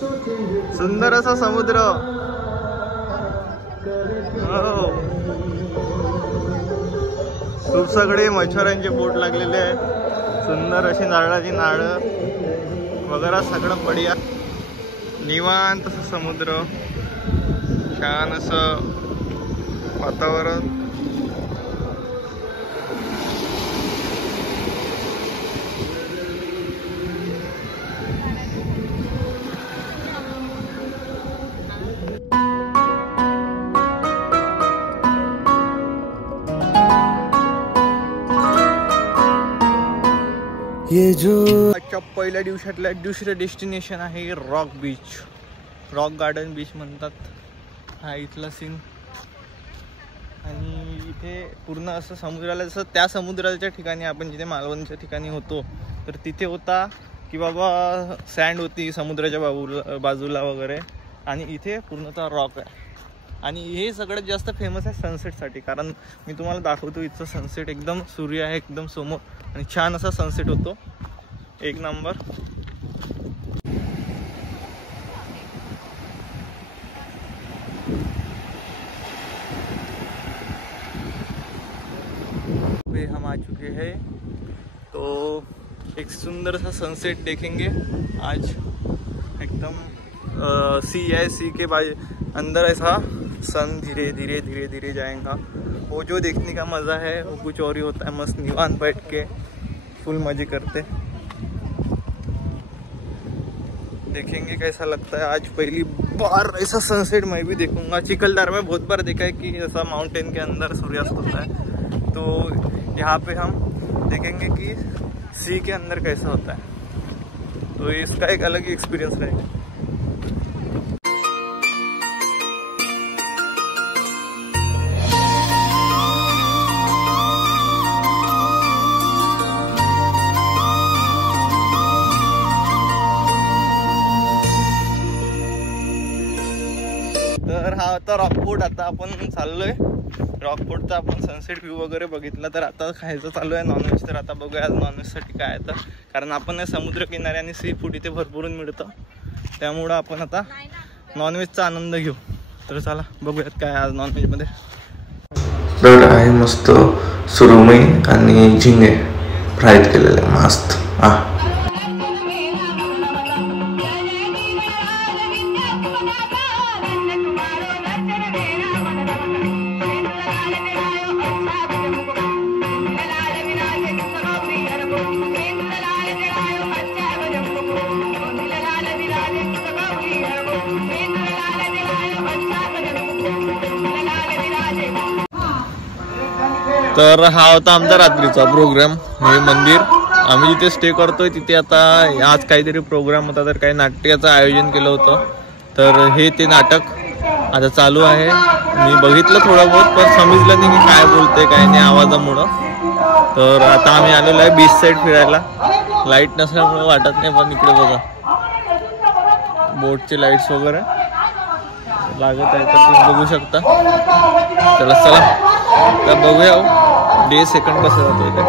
सुंदर असा समुद्र। हो, खूप सगळे मच्छरांचे बोट लागलेले आहे। सुंदर अशी नारळाची नाळ वगैरे सगळं बढिया। निवांत असं समुद्र, छान असं वातावरण। ये जो आजच्या पहिल्या दिवसातल्या दुसरं डेस्टिनेशन आहे rock beach, rock garden beach म्हणतात हा इथला सीन। आणि इथे पूर्ण असं समुद्राला, जसं त्या समुद्राच्या ठिकाणी आपण जिथे मालवणच्या ठिकाणी होतो तर तिथे होता की बाबा सँड होती समुद्राच्या बाजूला वगैरे, आणि इथे पूर्णतः रॉक आहे। आणि हे सगळ्यात जास्त फेमस आहे सनसेटसाठी, कारण मी तुम्हाला दाखवतो इथचं सनसेट एकदम, सूर्य आहे एकदम समोर आणि छान असा सनसेट होतो, एक नंबर। हम आ चुके हैं, तो एक सुंदर सा सनसेट देखेंगे आज। एकदम सी है, सी के अंदर ऐसा सन धीरे धीरे धीरे धीरे जाएगा। वो जो देखने का मज़ा है वो कुछ और ही होता है। मस्त निवान बैठ के फुल मजे करते, देखेंगे कैसा लगता है। आज पहली बार ऐसा सनसेट मैं भी देखूंगा। चिखलदार में बहुत बार देखा है कि ऐसा माउंटेन के अंदर सूर्यास्त होता है, तो यहाँ पे हम देखेंगे कि सी के अंदर कैसा होता है, तो इसका एक अलग ही एक्सपीरियंस रहेगा। तर हा आता रॉकफोर्ट, आता आपण चाललोय रॉकफोर्टचा। आपण सनसेट व्ह्यू वगैरे बघितला, तर आता खायचं चालू आहे नॉनव्हेज। तर आता बघूया आज नॉनव्हेजसाठी काय आहे, तर कारण आपण समुद्र किनारे आणि सी फूड इथे भरपूरून मिळतं, त्यामुळं आपण आता नॉनव्हेजचा आनंद घेऊ। तर चला बघूयात काय आज नॉनव्हेजमध्ये। रड आहे मस्त, सुरमई आणि झिंगे फ्राईड केलेले मस्त। तर हा होता आमचा रात्रीचा प्रोग्राम। हे मंदिर आम्ही जिथे स्टे करतोय तिथे आता आज काहीतरी प्रोग्राम होता, तर काही नाट्याचं आयोजन केलं होतं, तर हे ते नाटक आता चालू आहे। मी बघितलं थोडं बहुत, पण समजलं नाही की काय बोलते काय नाही आवाजामुळं। तर आता आम्ही आलेलो आहे बीच साईड फिरायला। लाईट नसल्यामुळे वाटत नाही, पण इकडे बघा बोटचे लाईट्स वगैरे लागत आहे, तर तुम्ही बघू शकता। चला तर बघूया डे सेकंड कसं जातोय ते।